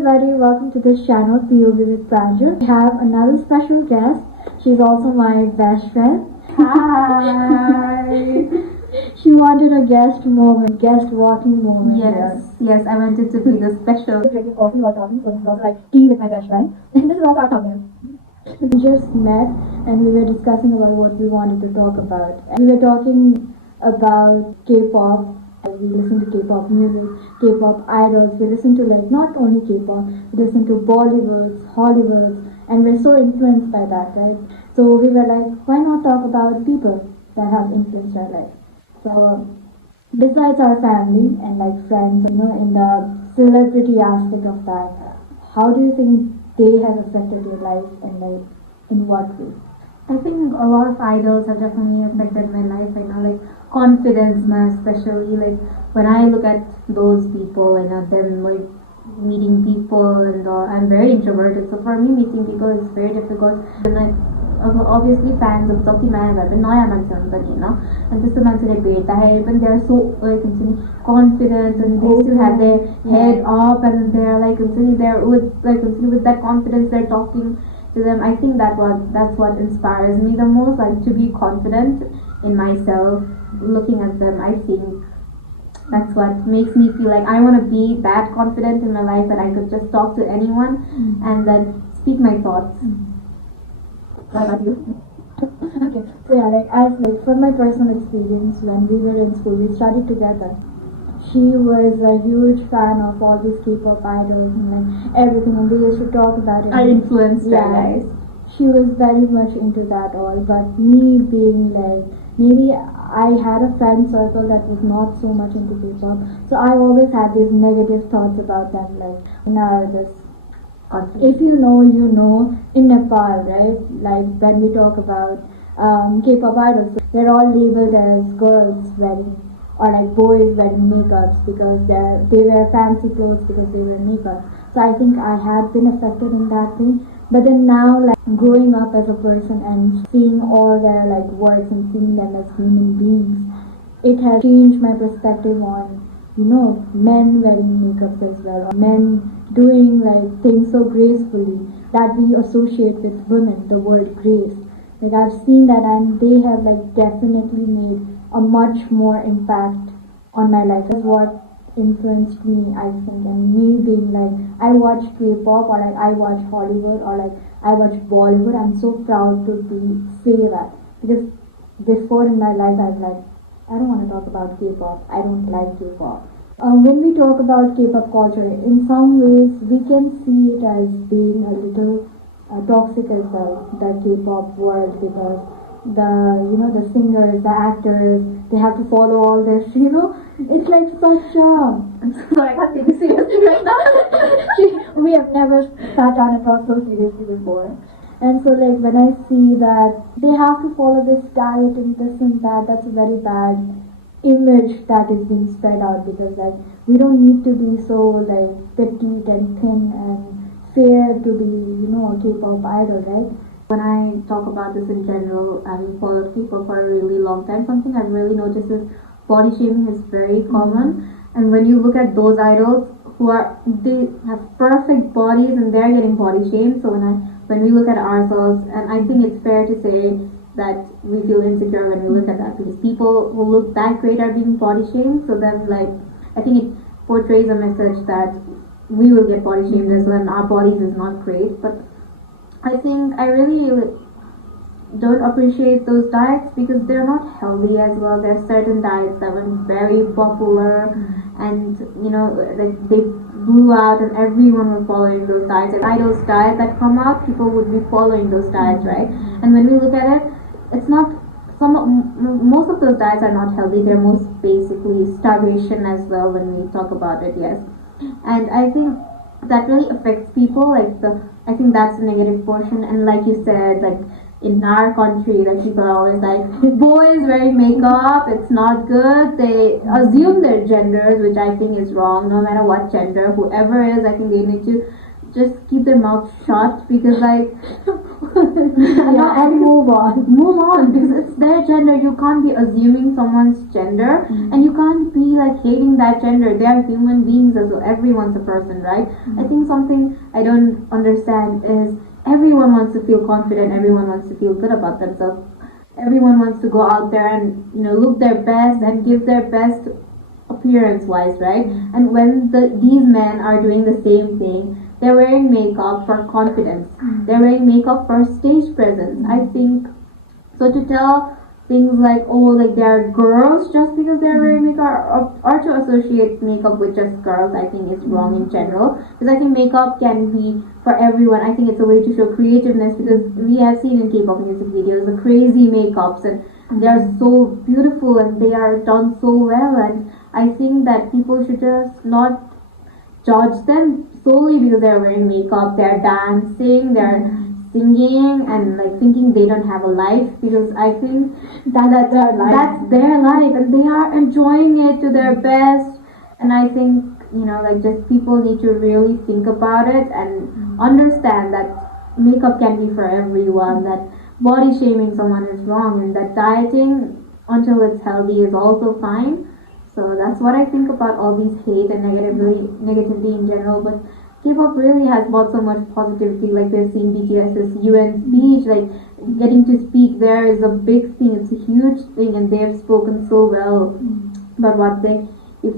everybody, welcome to this channel POV with Pranjal. We have another special guest. She's also my best friend. Hi. She wanted a guest moment, guest walking moment. Yes, I wanted to be the special. Drinking coffee while talking, so this is also like tea with my best friend. And this is also our thumbnail. We just met and we were discussing about what we wanted to talk about. We were talking about K-pop. We listen to K-pop music, K-pop idols. We listen to like not only K-pop, we listen to Bollywoods, Hollywoods, and we're so influenced by that, right? So we were like, why not talk about people that have influenced our life? So besides our family and like friends, in the celebrity aspect of that, how do you think they have affected your life and like in what way? I think a lot of idols have definitely affected my life. I know, like confidence, especially like when I look at those people and them like meeting people and all. I'm very introverted, so for me meeting people is very difficult. And like obviously fans of Sophie Man have been Noya Manson, and this man but they're so like confident and they still have their head up and they're like they're with that confidence they're talking to them. I think that's what inspires me the most, like to be confident in myself. Looking at them, I think that's what makes me feel like I want to be that confident in my life that I could just talk to anyone and then speak my thoughts. What about you? Okay, so yeah, like as like from my personal experience, when we were in school, we studied together. She was a huge fan of all these K-pop idols and like everything, and they used to talk about it. I influenced her, guys. She was very much into that all, but me being like maybe I had a friend circle that was not so much into K-pop, so I always had these negative thoughts about them. Like now this. If you know, in Nepal, right? Like when we talk about K-pop idols, they're all labeled as girls wearing, or like boys wearing makeups because they wear fancy clothes because they wear makeup. So I think I had been affected in that way. But then now, like growing up as a person and seeing all their like works and seeing them as human beings, it has changed my perspective on men wearing makeups as well, or men doing like things so gracefully that we associate with women, the word grace. Like I've seen that and they have like definitely made a much more impact on my life. That's what influenced me, I think, and me being like I watch K-pop or like I watch Hollywood or like I watch Bollywood. I'm so proud to say that because before in my life I was like I don't want to talk about K-pop. I don't like K-pop. When we talk about K-pop culture, in some ways we can see it as being a little toxic as well, the K-pop world, because the singers, the actors, they have to follow all this. It's like such a. I'm sorry, I can't take it seriously right now. We have never sat down and talked so seriously before. And so like when I see that they have to follow this diet and this and that, that's a very bad image that is being spread out, because like we don't need to be so like petite and thin and fair to be a K-pop idol, right? When I talk about this in general, having followed K-pop for a really long time, something I've really noticed is body shaming is very common. And when you look at those idols they have perfect bodies and they're getting body shamed. So when we look at ourselves, and I think it's fair to say that we feel insecure when we look at that, because people who look that great are being body shamed. So then like I think it portrays a message that we will get body shamed as well and our bodies is not great. But I think I really don't appreciate those diets because they're not healthy as well. There are certain diets that were very popular and like they blew out and everyone was following those diets. And idols diet that come out, people would be following those diets, right? And when we look at it, it's not most of those diets are not healthy. They're most basically starvation as well when we talk about it, yes. And I think that really affects people. I think that's the negative portion. And like you said, like in our country, like people are always like, boys wearing makeup, it's not good. They assume their genders, which I think is wrong. No matter what gender, whoever is, I think they need to just keep their mouth shut, because like Yeah, and move on, because it's their gender. You can't be assuming someone's gender, and you can't be like hating that gender. They are human beings as well. Everyone's a person, right? I think something I don't understand is everyone wants to feel confident, everyone wants to feel good about themselves, everyone wants to go out there and look their best and give their best appearance wise, right? And when these men are doing the same thing, they're wearing makeup for confidence, they're wearing makeup for stage presence. I think so. To tell things like, oh, like they're girls just because they're wearing makeup, or to associate makeup with just girls, I think is wrong in general. Because I think makeup can be for everyone. I think it's a way to show creativeness, because we have seen in K-pop music videos the crazy makeups, and they are so beautiful and they are done so well. And I think that people should just not judge them solely because they're wearing makeup, they're dancing, they're singing, and like thinking they don't have a life, because I think that's their life. that's their life and they are enjoying it to their best. And I think like just people need to really think about it and understand that makeup can be for everyone, that body shaming someone is wrong, and that dieting until it's healthy is also fine. So that's what I think about all these hate and negativity in general. But K-pop really has brought so much positivity. Like we've seen BTS's UN speech, like getting to speak there is a big thing. It's a huge thing, and they have spoken so well about what they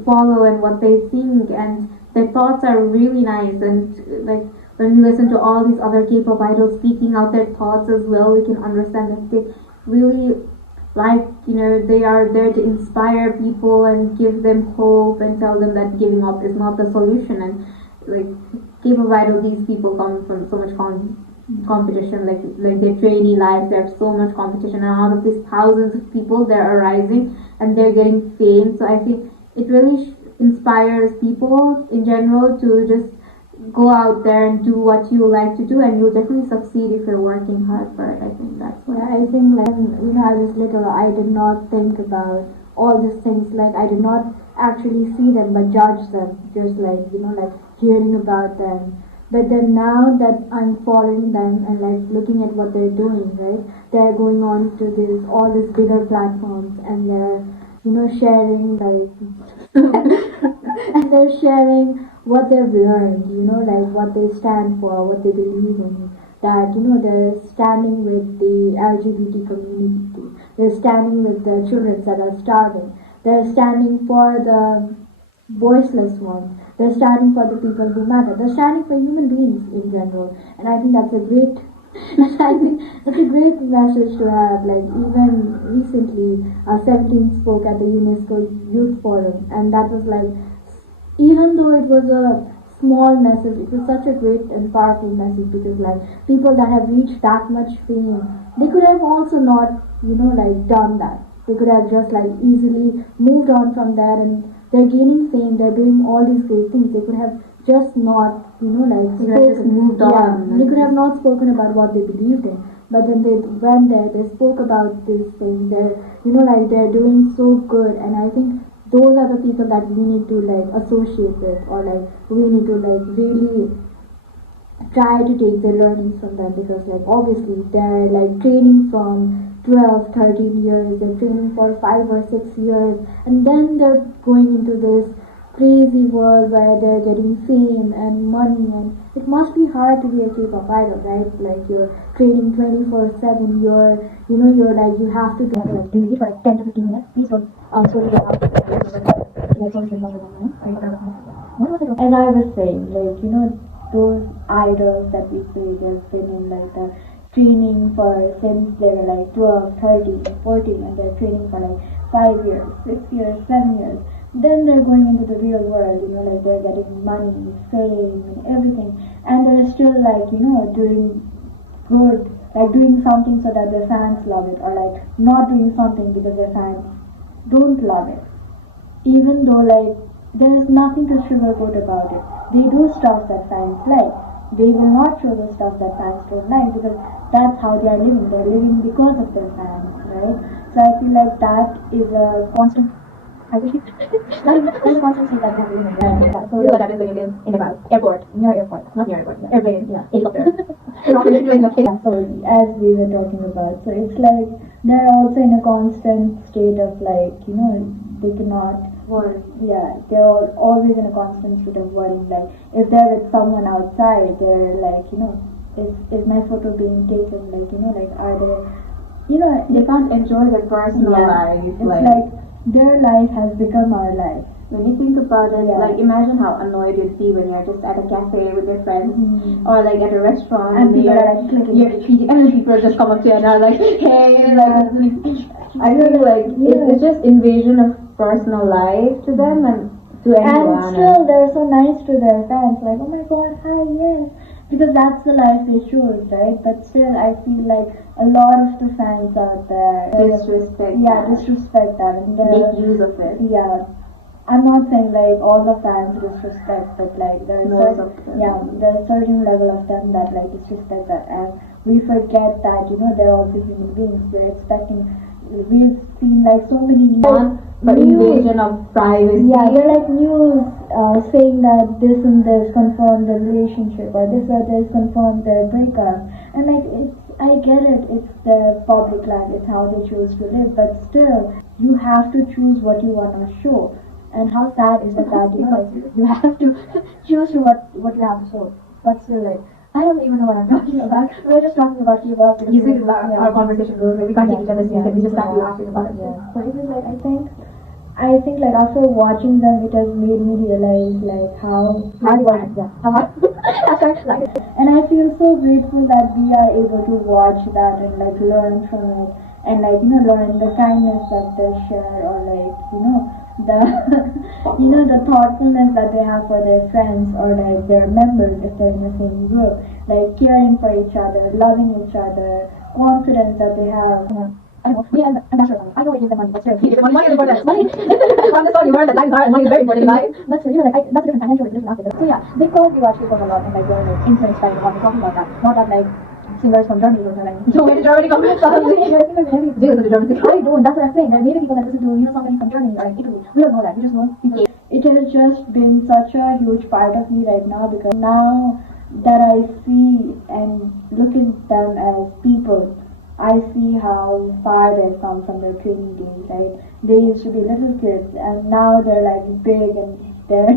follow and what they think, and their thoughts are really nice. And like when we listen to all these other K-pop idols speaking out their thoughts as well, we can understand that they really like they are there to inspire people and give them hope and tell them that giving up is not the solution. And like K-pop idol, these people come from so much competition, like their trainee lives, there's so much competition, and out of these thousands of people they're arising and they're getting fame. So I think it really inspires people in general to just go out there and do what you like to do, and you'll definitely succeed if you're working hard for it. I think that's what. Yeah, I think like I was little, I did not think about all these things. Like I did not actually see them, but judge them. Just like like hearing about them. But then now that I'm following them and like looking at what they're doing, right? They're going on to this all these bigger platforms, and they're sharing like and they're sharing what they've learned, like what they stand for, what they believe in. That they're standing with the LGBT community, they're standing with the children that are starving, they're standing for the voiceless ones, they're standing for the people who matter, they're standing for human beings in general. And I think that's a great I think that's a great message to have. Like even recently, 17 spoke at the UNESCO Youth Forum, and that was like, even though it was a small message, it was such a great and powerful message, because like people that have reached that much fame, they could have also not like done that. They could have just like easily moved on from that, and they're gaining fame, they're doing all these great things. They could have just not like Just moved on. they could have not spoken about what they believed in, but then they went there, they spoke about these things. They're like they're doing so good. And I think those are the people that we need to like associate with, or like we need to like really try to take the learnings from them, because like obviously they're like training from 12, 13 years, they're training for 5 or 6 years, and then they're going into this crazy world where they're getting fame and money. And it must be hard to be a K-pop idol, right? Like you're training 24/7, you're like you have to get like do it for like 10 to 15 minutes. Please don't sorry about and I was saying, like, those idols that we say they've been in like the training for since they were like 12, 13, 14, and they're training for like 5 years, 6 years, 7 years. Then they're going into the real world, like they're getting money, fame, and everything. And they're still like, doing good, like doing something so that their fans love it, or like not doing something because their fans don't love it. Even though like there is nothing to sugarcoat about it. They do stuff that fans like. They will not show the stuff that fans don't like, because that's how they are living. They're living because of their fans, right? So I feel like that is a constant I wish there's a constant street that we have to remember. Yeah. So that is when you live in a airport, near airport, not near airport, airplane, yeah, helicopter. Yeah. So as we were talking about, so it's like they're also in a constant state of like they cannot. Yeah, they're always in a constant state of worrying. Like if they're with someone outside, they're like is my photo being taken? Like like are they? They can't enjoy their personal life. It's like their life has become our life. When you think about it, like imagine how annoyed you'd be when you're just at a cafe with your friends or like at a restaurant and people are like clicking. And people just come up to you and are like, hey, like I feel like it's just invasion of personal life to them and to anyone. And still they're so nice to their fans, like, oh my god, hi, yes. Because that's the life they chose, right? But still, I feel like a lot of the fans out there disrespect that and make use of it. Yeah, I'm not saying like all the fans disrespect, but like there's there's a certain level of them that like disrespect that, and we forget that they're also human beings. We've seen like so many invasion of privacy. Yeah, they're like news saying that this and this confirmed the relationship or this or this confirmed their breakup. And like I get it, it's their public life, it's how they choose to live, but still you have to choose what you want to show. And how sad is it that you have to choose what you have to show. But still like I don't even know what I'm talking about. We're just talking about K-pop. You think our conversation goes like we can't take each other seriously. We just start laughing about it. Yeah. So it was like I think like after watching them, it has made me realize like how hard work. Yeah. And I feel so grateful that we are able to watch that and like learn from it and like learn the kindness that they share or like the the thoughtfulness that they have for their friends or like their members if they're in the same group, like caring for each other, loving each other, confidence that they have. I know, I'm not sure. I know we give them money, but still, money is important. Money. From the song you learn that lives are and money is very important in life. But still, like that's a different financial different aspect. So yeah, because we watch K-pop a lot and like we're like influenced by what we're talking about that. Not that like singers from Germany or like so where did Germany come from? I don't. That's what I'm saying. There may be people that listen to somebody from Germany or like Italy. We don't know that. We just know people. It has just been such a huge part of me right now because now that I see and look at them as people, I see how far they've come from their training days, right? They used to be little kids and now they're like big and they're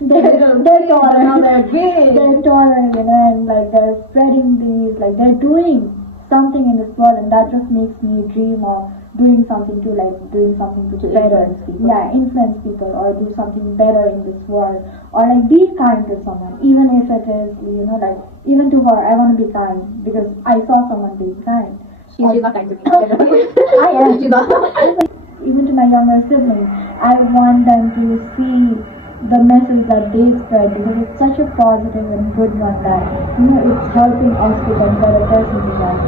they're taller. Now they're big. They're taller, and like they're spreading these, like they're doing something in this world, and that just makes me dream of doing something to better people. Yeah, influence people or do something better in this world or like be kind to someone, even if it is like even to her I want to be kind because I saw someone being kind. She's not kind to me. I am. She's not. Even to my younger siblings, I want them to see the message that they spread because it's such a positive and good one that it's helping us become better persons in life.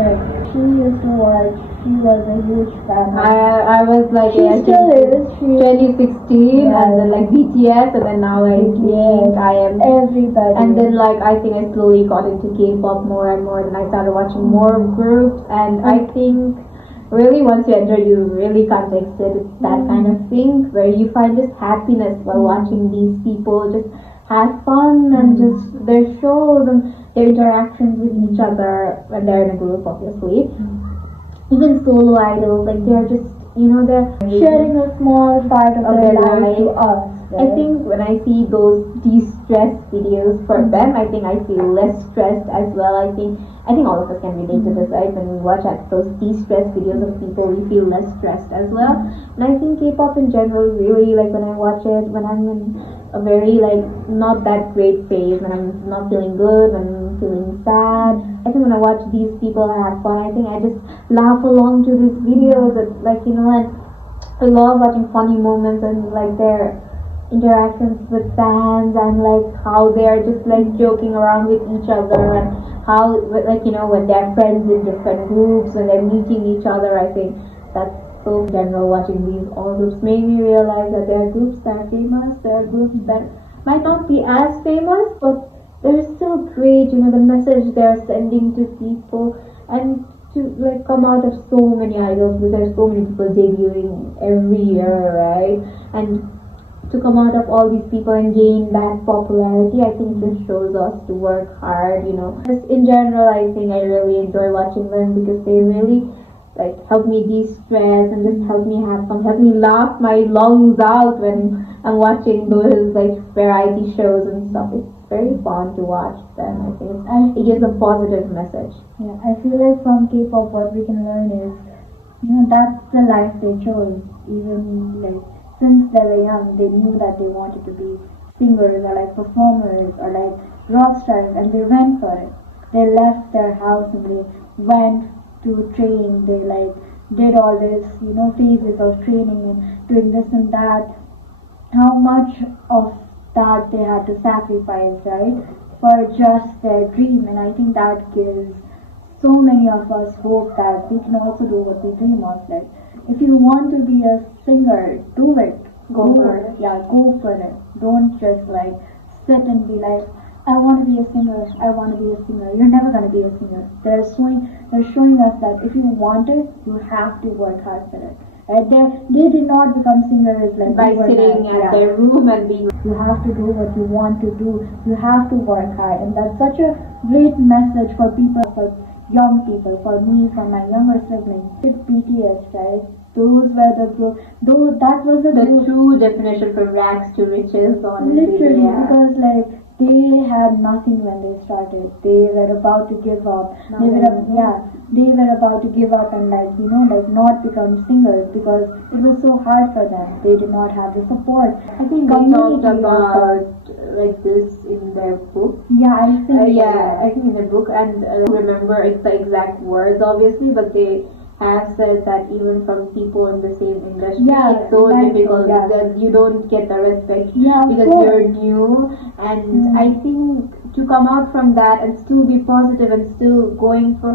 Like she used to watch. She was a huge fan. I was like she still is. 2016 and then like BTS and then now I think I am everybody. And then like I think I slowly got into K-pop more and more. Then I started watching more groups and I think really once you enter you really can't exit. It's that kind of thing where you find just happiness while watching these people just have fun and just their shows and their interactions with each other when they're in a group obviously. Even solo idols, like they're just, they're sharing a small part of their life to us. Right? I think when I see those de-stress videos for them, I think I feel less stressed as well. I think all of us can relate to this, right? When we watch those de-stress videos of people, we feel less stressed as well. And I think K-pop in general, really, like when I watch it, when I'm in a very like not that great phase, when I'm not feeling good, when I'm feeling sad, I think when I watch these people have fun, I think I just laugh along to these videos. It's like and I love watching funny moments and like their interactions with fans and like how they're just like joking around with each other and how like when they're friends in different groups when they're meeting each other. I think that's so general. Watching these all groups made me realize that there are groups that are famous, there are groups that might not be as famous but they're still great. The message they're sending to people and to like come out of so many idols, because there's so many people debuting every year, right? And to come out of all these people and gain that popularity, I think just shows us to work hard, you know. Just in general, I think I really enjoy watching them because they really like help me de-stress and just help me have fun, help me laugh my lungs out when I'm watching those like variety shows and stuff. It's very fun to watch them. I think it gives a positive message. Yeah, I feel like from K-pop what we can learn is, that's the life they chose. Even like since they were young, they knew that they wanted to be singers or like performers or like rock stars, and they went for it. They left their house and they went to train. They like did all this, phases of training and doing this and that. How much of that they had to sacrifice, right, for just their dream. And I think that gives so many of us hope that we can also do what we dream of. Like, if you want to be a singer, do it. Go for it. Yeah, go for it. Don't just like sit and be like, I want to be a singer. I want to be a singer. You're never gonna be a singer. They're showing us that if you want it, you have to work hard for it. Right? They did not become singers like By sitting at their room and being. You have to do what you want to do. You have to work hard, and that's such a great message for people, for young people, for me, for my younger siblings. With BTS, right? Those were the group. That was the true definition for rags to riches. Honestly, literally, because like they had nothing when they started. They were about to give up. They were about to give up and like not become singers because it was so hard for them. They did not have the support. I think they talked about like this in their book. Yeah, I think. I think in the book, and remember it's the exact words obviously, but they have said that even from people in the same industry, it's so difficult that you don't get the respect because you're new. And I think to come out from that and still be positive and still going for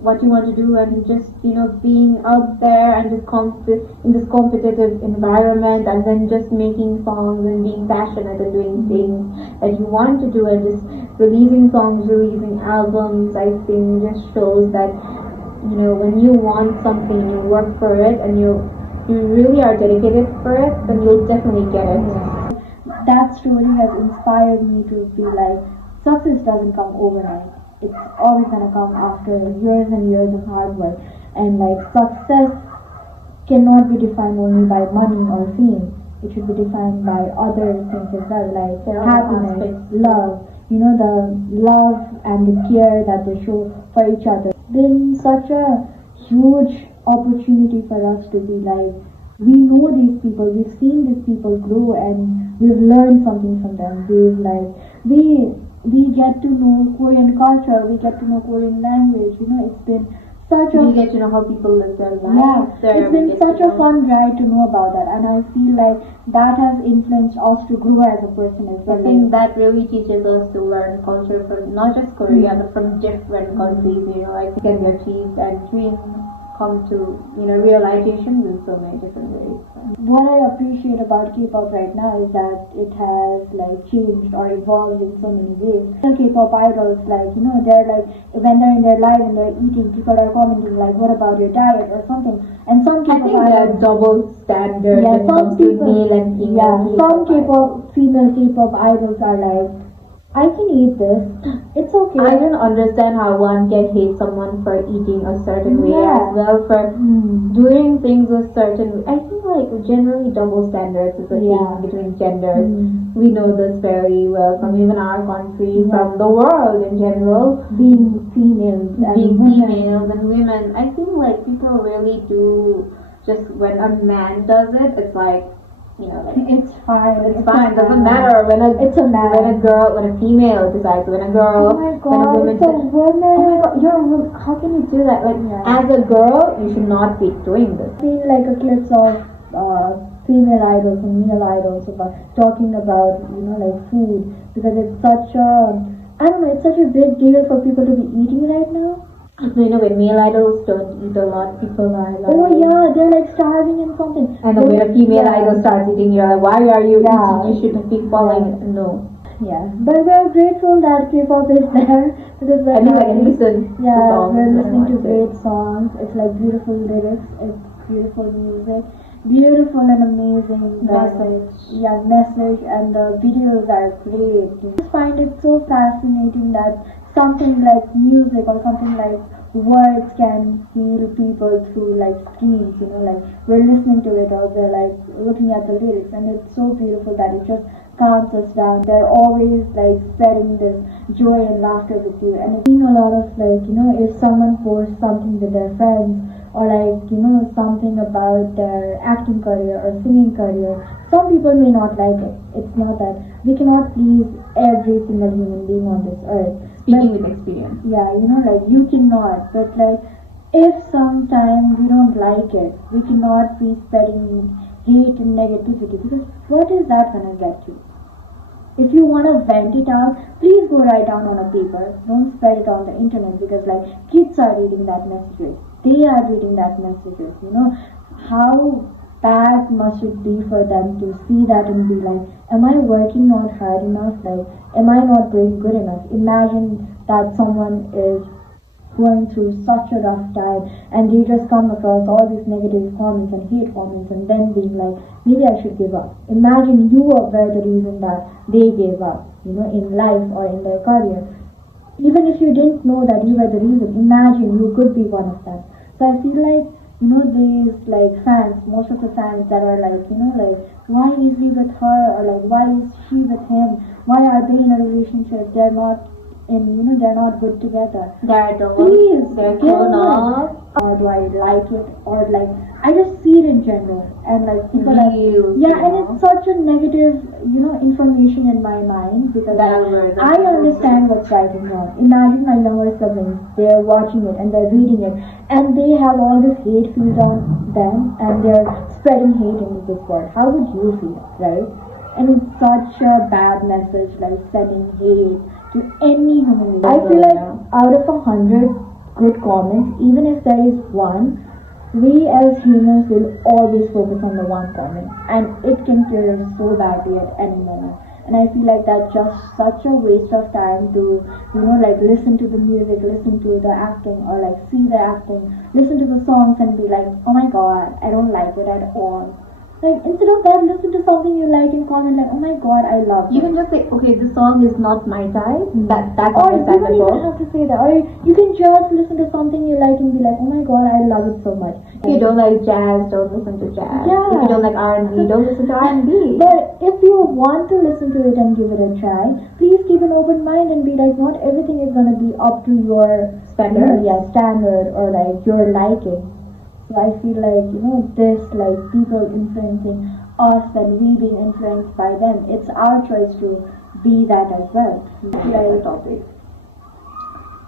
what you want to do and just being out there and just in this competitive environment, and then just making songs and being passionate and doing things that you want to do and just releasing songs, releasing albums, I think just shows that when you want something and you work for it and you really are dedicated for it, then you'll definitely get it. That story has inspired me to be like, success doesn't come overnight. It's always gonna come after years and years of hard work. And like, success cannot be defined only by money or fame. It should be defined by other things as well, like happiness, love. The love and the care that they show for each other. Been such a huge opportunity for us to be like, we know these people, we've seen these people grow, and we've learned something from them. We get to know Korean culture, we get to know Korean language. It's been such a. We get to know how people live their lives. It's been such a fun ride to know about that, and I feel like that has influenced us to grow as a person as well. I think that really teaches us to learn culture from not just Korea, but from different countries. Like we can achieve and dream come to realizations in so many different ways. What I appreciate about K-pop right now is that it has like changed or evolved in so many ways. K-pop idols, like they're like, when they're in their live and they're eating, people are commenting like, what about your diet or something. And some K-pop idols, double standards. Some female K-pop idols are like, I can eat this. It's okay. I don't understand how one can hate someone for eating a certain way as well, for doing things a certain way. I think like generally double standards is a thing between genders. We know this very well from even our country, from the world in general. Being females and women. I think like people really do, just when a man does it, it's like, it's fine. It's fine. Doesn't matter when a female decides. When a girl, oh my God, when a woman, it's a woman. Oh my God, you're a woman. How can you do that? Like as a girl, you should not be doing this. I feel like a clips of female idols and male idols about talking about like food, because it's such a it's such a big deal for people to be eating right now. When male idols don't eat a lot, people are like, oh yeah, they're like starving and something. And when a female idol starts eating, you're like, why are you eating? You shouldn't be following it. No. Yeah, but we're grateful that K-pop is there because we're At least I can happy. listen to Yeah, songs we're and listening to watch it. great songs. It's like beautiful lyrics. It's beautiful music, beautiful and amazing Message. Yeah, message, and the videos are great. I just find it so fascinating that something like music or something like words can heal people through like screens. You know, like we're listening to it or we're like looking at the lyrics, and it's so beautiful that it just calms us down. They're always like spreading this joy and laughter with you, and it's seeing a lot of like, you know, if someone posts something with their friends or like, you know, something about their acting career or singing career, some people may not like it. It's not that we cannot please every single human being on this earth. Speaking with experience. Yeah, you know, like you cannot, but like if sometime we don't like it, we cannot be spreading hate and negativity, because what is that gonna get you? If you want to vent it out, please go write down on a paper. Don't spread it on the internet, because like kids are reading that messages. They are reading that messages. You know, how bad must it be for them to see that and be like, am I working not hard enough? Like, am I not doing good enough? Imagine that someone is going through such a rough time and you just come across all these negative comments and hate comments and then being like, maybe I should give up. Imagine you were the reason that they gave up, you know, in life or in their career. Even if you didn't know that you were the reason, imagine you could be one of them. So I feel like, you know, these like fans, most of the fans that are like, you know, like, why is he with her, or like, why is she with him, why are they in a relationship, they're not in, you know, they're not good together. They're adults. Please, They're grown up. Or do I like it, or like I just see it in general, and like people are, Reels, yeah, you and know. it's such a negative, you know, information in my mind, because The algorithm. I understand what's right and wrong. Imagine my younger siblings, they're watching it and they're reading it, and they have all this hate filled on them, and they're spreading hate into this world. How would you feel, right? And it's such a bad message, like sending hate to any human being. I feel like out of 100 good comments, even if there is one, we as humans will always focus on the one comment, and it can tear us so badly at any moment. And I feel like that's just such a waste of time to, you know, like listen to the music, listen to the acting, or like see the acting, listen to the songs and be like, oh my god, I don't like it at all. Like, instead of that, listen to something you like and comment like, oh my god, I love You it. can just say, okay, this song is not my type. That's Or you don't even understandable. have to say that. Or you can just listen to something you like and be like, oh my god, I love it so much. If you don't like jazz, don't listen to jazz. Yeah. If you don't like R&B, don't listen to R&B. But if you want to listen to it and give it a try, please keep an open mind and be like, not everything is gonna be up to your Standard. Yeah, standard or like your liking. So I feel like, you know, this like people influencing us and we being influenced by them, it's our choice to be that as well. Like topic.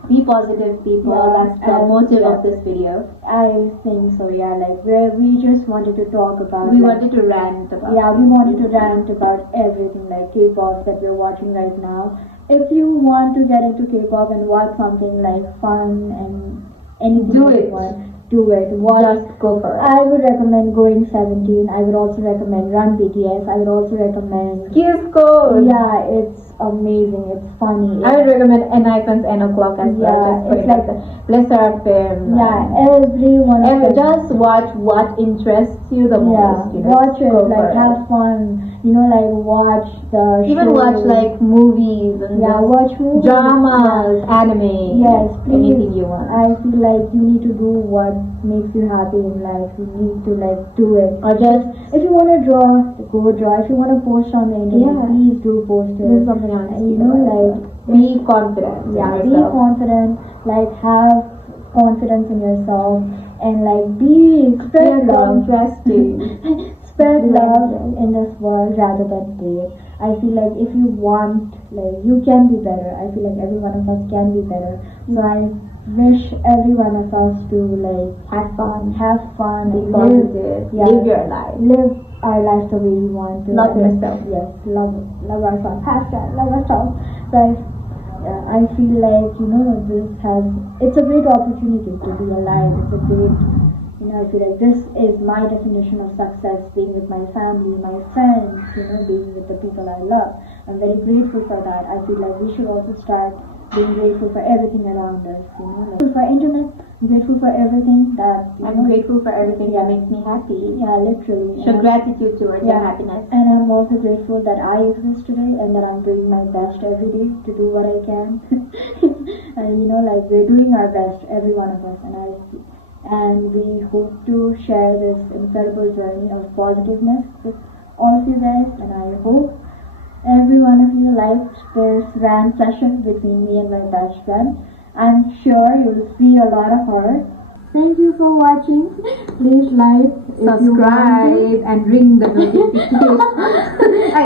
Be positive, people. Yeah, That's the and- motive yeah. of this video. I think so, yeah, like we just wanted to talk about We like, wanted to rant about. yeah, we wanted to rant about everything like K-pop that we're watching right now. If you want to get into K-pop and watch something like fun and anything Do that you it. want, do it. Watch. Just go for it. I would recommend Going 17. I would also recommend Run BTS. I would also recommend. Kiss Code. Yeah, it's amazing. It's funny. I would recommend N-Icons N O'Clock as Yeah, well. Just it's for like- Lesser FM. Yeah, everyone. And just watch what interests you the most. You know, watch it. go Like for have fun. You know, like watch the. Even show. watch like movies and Yeah, just watch movies. dramas, anime. Yes, please. Anything you want. I feel like you need to do what makes you happy in life. You need to like do it. Or just If you want to draw, go draw. If you want to post on the internet, Yeah. please do post it. do something else. And you know, like be confident. yeah, in be yourself. confident. Like have confidence in yourself, and like be spread Be love. interesting. Spread Be love like- in this world rather than hate. I feel like if you want, like you can be better. I feel like every one of us can be better. So I wish every one of us to like Have fun. and Be live, positive. yeah, Live your life. live our lives the way we want to. Love And yourself. Yes, love ourselves. Hashtag love ourselves. So I feel like, you know, it's a great opportunity to be alive. It's a great, you know, I feel like this is my definition of success, being with my family, my friends, you know, being with the people I love. I'm very grateful for that. I feel like we should also start being grateful for everything around us, like for internet, I'm grateful for everything that I'm grateful for everything that makes me happy. Yeah, literally. Show gratitude towards your happiness. And I'm also grateful that I exist today and that I'm doing my best every day to do what I can. And like we're doing our best, every one of us, and we hope to share this incredible journey of positiveness with all of you guys, and I hope every one of you liked this rant session between me and my best friend. I'm sure you'll see a lot of her. Thank you for watching. Please like, subscribe, and ring the notification.